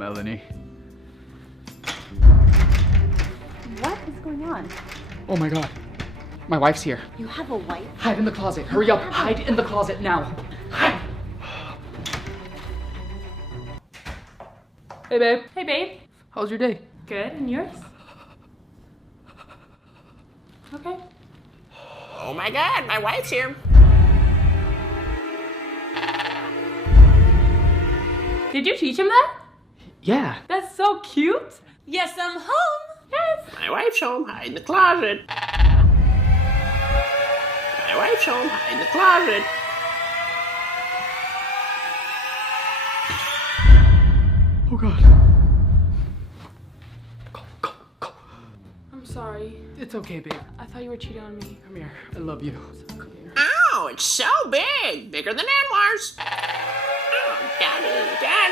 Melanie. What is going on? Oh my god. My wife's here. You have a wife? Hide in the closet. Hurry up. Hide in the closet now. Hide. Hey, babe. Hey, babe. How's your day? Good, and yours? Okay. Oh my god, my wife's here. Did you teach him that? Yeah. That's so cute. Yes, I'm home. Yes. My wife's home, hide in the closet. My wife's home, hide in the closet. Oh god. Go. I'm sorry. It's okay, babe. I thought you were cheating on me. Come here. I love you. Come here. Ow, it's so big. Bigger than Anwar's. Oh, Daddy, Daddy.